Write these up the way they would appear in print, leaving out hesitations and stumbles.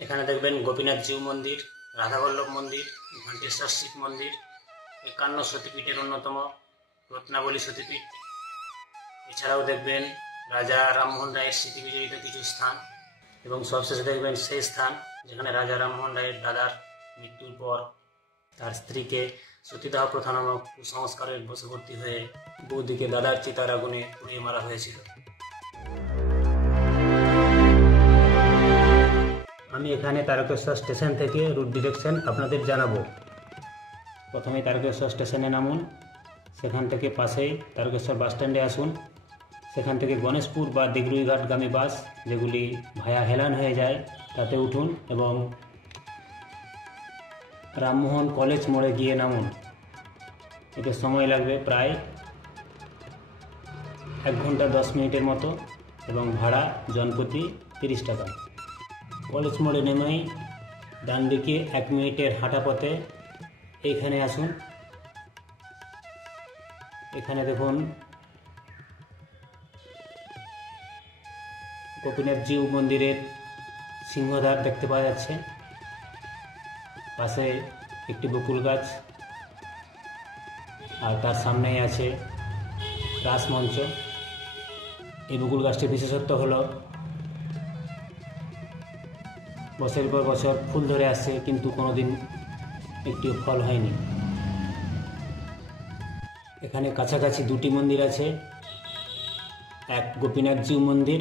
এখানে দেখবেন গোপীনাথ জিউ মন্দির, রাধাবল্লভ মন্দির, ঘণ্টেশ্বর শিব মন্দির, 51 সতীপীঠের অন্যতম রত্নাবলী সতীপীঠ। এছাড়াও দেখবেন রাজা রামমোহন রায়ের স্মৃতি বিজড়িত কিছু স্থান, এবং সবশেষে দেখবেন সেই স্থান যেখানে রাজা রামমোহন রায়ের দাদার মৃত্যুর পর তার স্ত্রীকে সতীদাহ প্রথা নামক কুসংস্কারের বশবর্তী হয়ে বৌদিকে দাদার চিতার আগুনে পুড়িয়ে মারা হয়েছিল। আমি এখানে তারকেশ্বর স্টেশন থেকে রুট ডিরেকশন আপনাদের জানাবো। প্রথমে তারকেশ্বর স্টেশনে নামুন, সেখান থেকে পাশেই তারকেশ্বর বাস স্ট্যান্ডে আসুন। সেখান থেকে গণেশপুর বা দিগরুইঘাটগামী বাস যেগুলি ভায়া হেলান হয়ে যায় তাতে উঠুন এবং রামমোহন কলেজ মোড়ে গিয়ে নামুন। এতে সময় লাগবে প্রায় 1 ঘন্টা 10 মিনিটের মতো এবং ভাড়া জনপ্রতি 30 টাকা। কলেজ মোড়ে নেমেই ডান দিকে 1 মিনিটের হাঁটা পথে এইখানে আসুন। এখানে দেখুন গোপীনাথ জিউ মন্দিরের সিংহদ্বার দেখতে পাওয়া যাচ্ছে। পাশে একটি বকুল গাছ, আর তার সামনেই আছে রাসমঞ্চ। এই বকুল গাছটির বিশেষত্ব হলো বছরের পর বছর ফুল ধরে আসছে, কিন্তু কোনোদিন একটিও ফল হয়নি। এখানে কাছাকাছি 2টি মন্দির আছে, এক গোপীনাথ জিউ মন্দির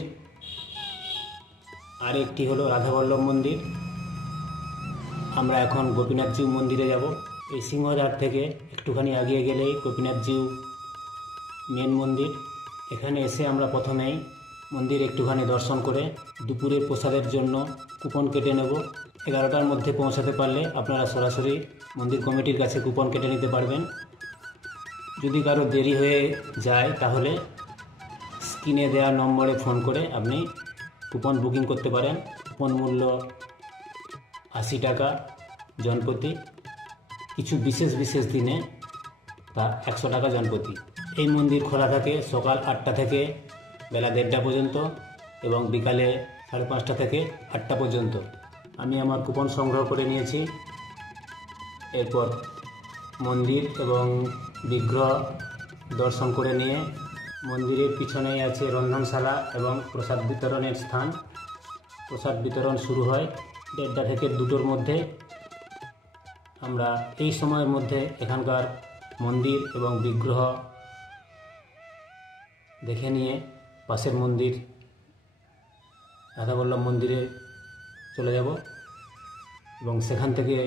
আর একটি হলো রাধাবল্লভ মন্দির। আমরা এখন গোপীনাথ জিউ মন্দিরে যাব। এই সিংহদ্বার থেকে একটুখানি এগিয়ে গেলেই গোপীনাথ জিউ মেন মন্দির। এখানে এসে আমরা প্রথমেই মন্দির একটুখানি দর্শন করে দুপুরের প্রসাদের জন্য কুপন কেটে নেব। 11টার মধ্যে পৌঁছাতে পারলে আপনারা সরাসরি মন্দির কমিটির কাছে কুপন কেটে নিতে পারবেন। যদি কারো দেরি হয়ে যায় তাহলে স্ক্রিনে দেওয়া নম্বরে ফোন করে আপনি কুপন বুকিং করতে পারেন। কুপন মূল্য 80 টাকা জনপ্রতি, কিছু বিশেষ দিনে তা 100 টাকা জনপ্রতি। এই মন্দির খোলা থাকে সকাল 8টা থেকে বেলা 1:30টা পর্যন্ত এবং বিকালে 5:30টা থেকে 8টা পর্যন্ত। আমি আমার কুপন সংগ্রহ করে নিয়েছি। এরপর মন্দির এবং বিগ্রহ দর্শন করে নিয়ে মন্দিরের পিছনেই আছে রন্ধনশালা এবং প্রসাদ বিতরণের স্থান। প্রসাদ বিতরণ শুরু হয় 1:30টা থেকে 2টোর মধ্যে। আমরা এই সময়ের মধ্যে এখানকার মন্দির এবং বিগ্রহ দেখে নিয়ে পাশের মন্দির রাধাবল্লভ মন্দিরে চলে যাব এবং সেখান থেকে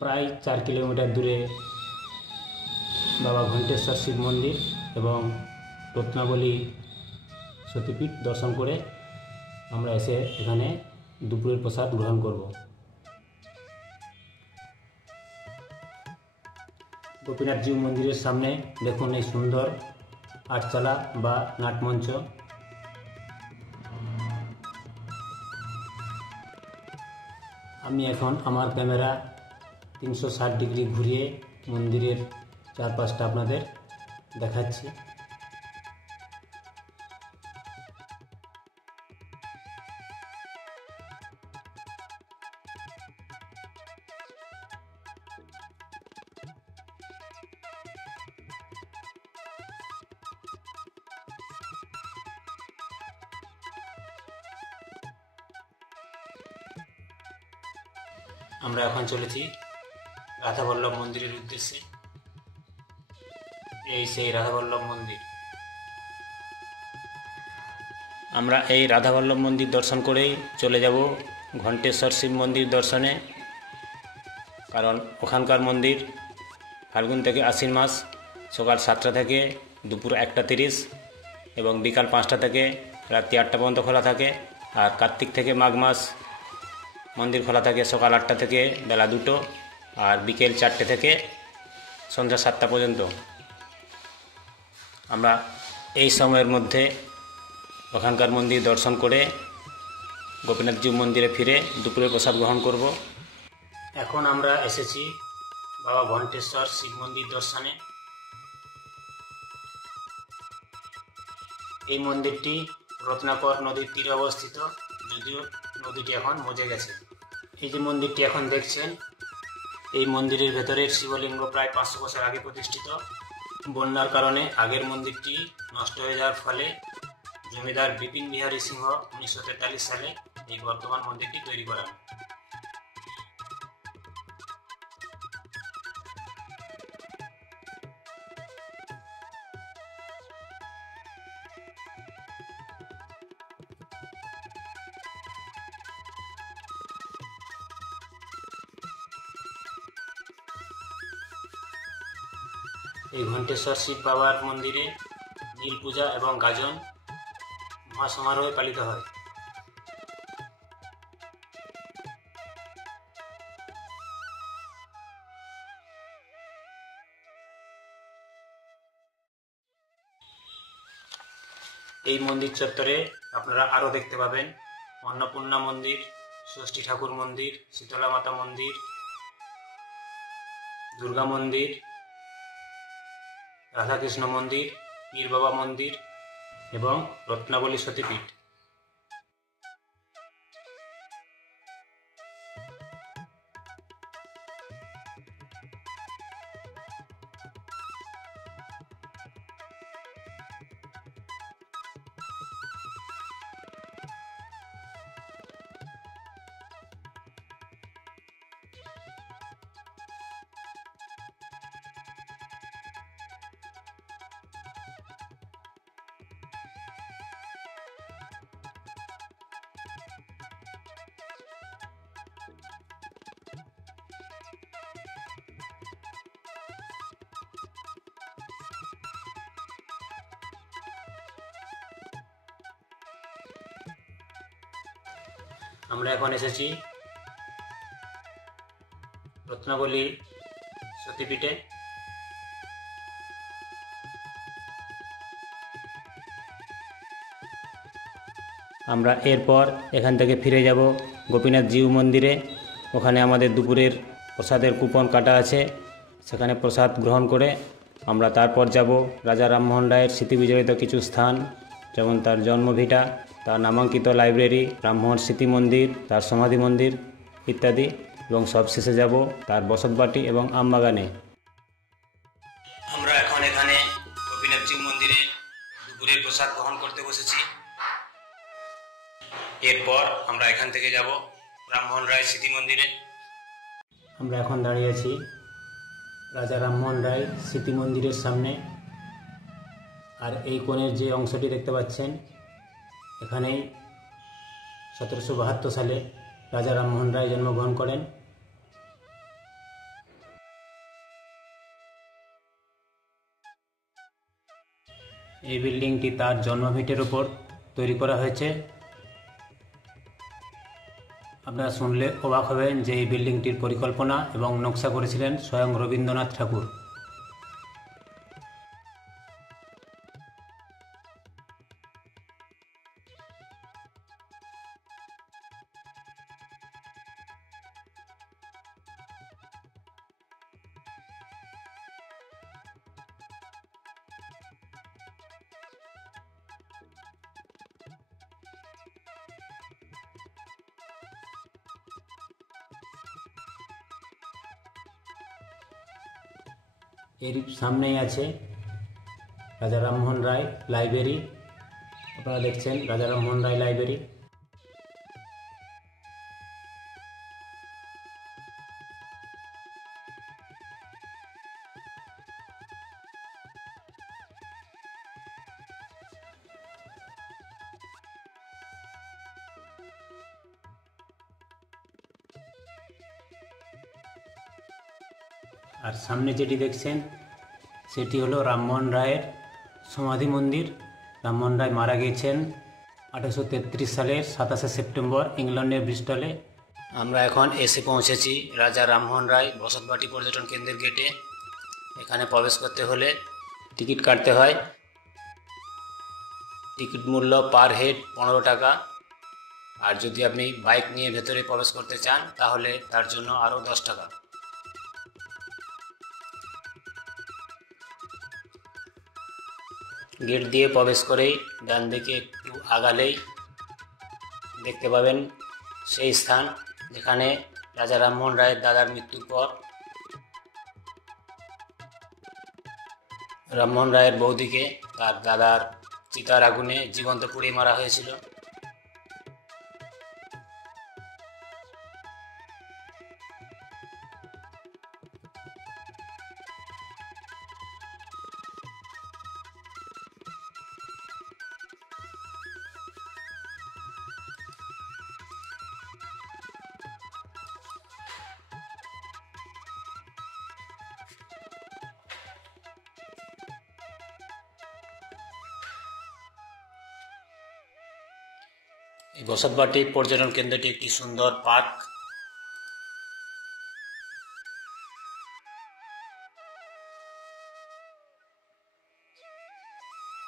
প্রায় 4 কিলোমিটার দূরে বাবা ঘণ্টেশ্বর শিব মন্দির এবং রত্নাবলী সতীপীঠ দর্শন করে আমরা এসে এখানে দুপুরের প্রসাদ গ্রহণ করব। গোপীনাথ জিউ মন্দিরের সামনে দেখুন এই সুন্দর আটচালা বা নাটমঞ্চ। আমি এখন আমার ক্যামেরা 360 ডিগ্রি ঘুরিয়ে মন্দিরের চারপাশটা আপনাদের দেখাচ্ছি। আমরা এখন চলেছি রাধাবল্লভ মন্দিরের উদ্দেশ্যে। এই সেই রাধাবল্লভ মন্দির। আমরা এই রাধাবল্লভ মন্দির দর্শন করেই চলে যাব ঘণ্টেশ্বর শিব মন্দির দর্শনে, কারণ ওখানকার মন্দির ফাল্গুন থেকে আশ্বিন মাস সকাল 7টা থেকে দুপুর 1:30 এবং বিকাল 5টা থেকে রাত্রি 8টা পর্যন্ত খোলা থাকে। আর কার্তিক থেকে মাঘ মাস মন্দির খোলা থাকে সকাল 8টা থেকে বেলা 2টো আর বিকেল 4টে থেকে সন্ধ্যা 7টা পর্যন্ত। আমরা এই সময়ের মধ্যে ওখানকার মন্দির দর্শন করে গোপীনাথ জিউ মন্দিরে ফিরে দুপুরে প্রসাদ গ্রহণ করব। এখন আমরা এসেছি বাবা ঘণ্টেশ্বর শিব মন্দির দর্শনে। এই মন্দিরটি রত্নাকর নদীর তীরে অবস্থিত। যদিও নদীটি এখন মজে গেছে। এই যে মন্দিরটি এখন দেখছেন, এই মন্দিরের ভেতরের শিবলিঙ্গ প্রায় 500 বছর আগে প্রতিষ্ঠিত। বন্যার কারণে আগের মন্দিরটি নষ্ট হয়ে যাওয়ার ফলে জমিদার বিপিন বিহারী সিংহ 1943 সালে এই বর্তমান মন্দিরটি তৈরি করেন। এই ঘণ্টেশ্বর শিব বাবার মন্দিরে নীল পূজা এবং গাজন মহাসমারোহে পালিত হয়। এই মন্দির চত্বরে আপনারা আরও দেখতে পাবেন অন্নপূর্ণা মন্দির, ষষ্ঠী ঠাকুর মন্দির, শীতলা মাতা মন্দির, দুর্গা মন্দির, রাধাকৃষ্ণ মন্দির, পীর বাবা মন্দির এবং রত্নাবলী সতীপীঠ। আমরা এখন এসেছি রত্নাবলী সতীপীঠে। আমরা এরপর এখান থেকে ফিরে যাব গোপীনাথ জিউ মন্দিরে। ওখানে আমাদের দুপুরের প্রসাদের কুপন কাটা আছে, সেখানে প্রসাদ গ্রহণ করে আমরা তারপর যাব রাজা রামমোহন রায়ের স্মৃতি বিজড়িত কিছু স্থান, যেমন তার জন্মভিটা, তার নামাঙ্কিত লাইব্রেরি, রামমোহন স্মৃতি মন্দির, তার সমাধি মন্দির ইত্যাদি, এবং সবশেষে যাব তার বসতবাটি এবং আমবাগানে। আমরা এখন এখানে গোপীনাথ জিউ মন্দিরে দুপুরের প্রসাদ গ্রহণ করতে বসেছি। এরপর আমরা এখান থেকে যাব রামমোহন রায় স্মৃতি মন্দিরে। আমরা এখন দাঁড়িয়ে আছি রাজা রামমোহন রায় স্মৃতি মন্দিরের সামনে। আর এই কোণের যে অংশটি দেখতে পাচ্ছেন, এখানেই 1772 সালে রাজা রামমোহন রায় জন্মগ্রহণ করেন। এই বিল্ডিংটি তার জন্মভিটের উপর তৈরি করা হয়েছে। আপনারা শুনলে অবাক হবেন যে এই বিল্ডিংটির পরিকল্পনা এবং নকশা করেছিলেন স্বয়ং রবীন্দ্রনাথ ঠাকুর। এর সামনেই আছে রাজা রামমোহন রায় লাইব্রেরি। আপনারা দেখছেন রাজা রামমোহন রায় লাইব্রেরি। আর সামনে যেটি দেখছেন সেটি হলো রামমোহন রায়ের সমাধি মন্দির। রামমোহন রায় মারা গিয়েছেন 1833 সালের 27শে সেপ্টেম্বর ইংল্যান্ডের ব্রিস্টলে। আমরা এখন এসে পৌঁছেছি রাজা রামমোহন রায় বসতবাটি পর্যটন কেন্দ্রের গেটে। এখানে প্রবেশ করতে হলে টিকিট কাটতে হয়। টিকিট মূল্য পার হেড 15 টাকা। আর যদি আপনি বাইক নিয়ে ভেতরে প্রবেশ করতে চান তাহলে তার জন্য আরও 10 টাকা। গেট দিয়ে প্রবেশ করেই ডান দিকে একটু আগালেই দেখতে পাবেন সেই স্থান যেখানে রাজা রামমোহন রায়ের দাদার মৃত্যুর পর রামমোহন রায়ের বৌদিকে তার দাদার চিতার আগুনে জীবন্ত পুড়িয়ে মারা হয়েছিল। এই বসতবাটি পর্যটন কেন্দ্রটি একটি সুন্দর পার্ক।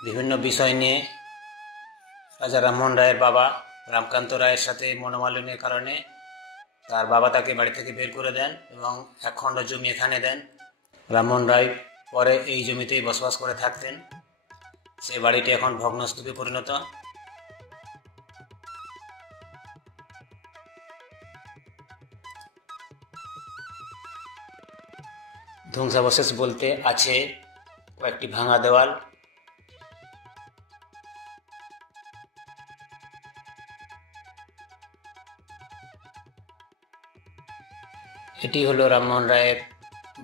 বিভিন্ন বিষয় নিয়ে রাজা রামমোহন রায়ের বাবা রামকান্ত রায়ের সাথে মনোমালিন্যের কারণে তার বাবা তাকে বাড়ি থেকে বের করে দেন এবং এক খণ্ড জমি এখানে দেন। রামমোহন রায় পরে এই জমিতেই বসবাস করে থাকতেন। সে বাড়িটি এখন ভগ্নস্তূপে পরিণত। ধ্বংসাবশেষ বলতে আছে কয়েকটি ভাঙা দেওয়াল, এটি হলো রামমোহন রায়ের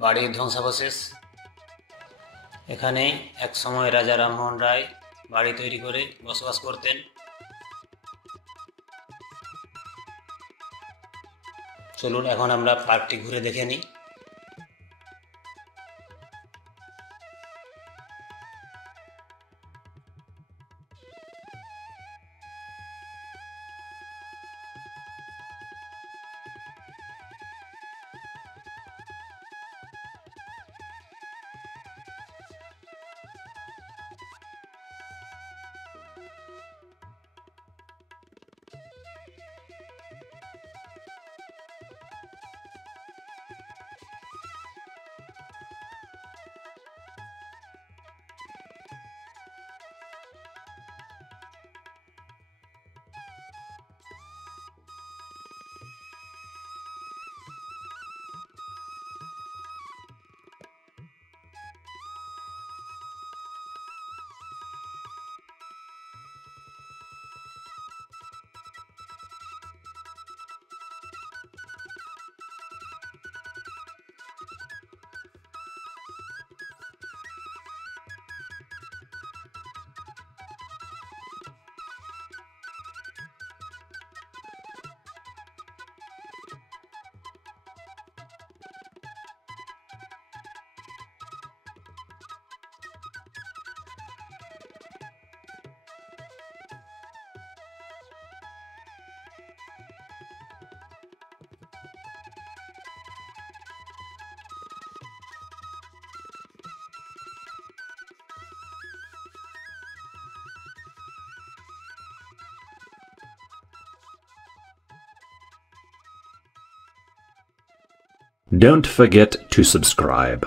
বাড়ির ধ্বংসাবশেষ। এখানে এক সময় রাজা রামমোহন রায় বাড়ি তৈরি করে বসবাস করতেন। চলুন এখন আমরা পার্কটি ঘুরে দেখে নিই। Don't forget to subscribe.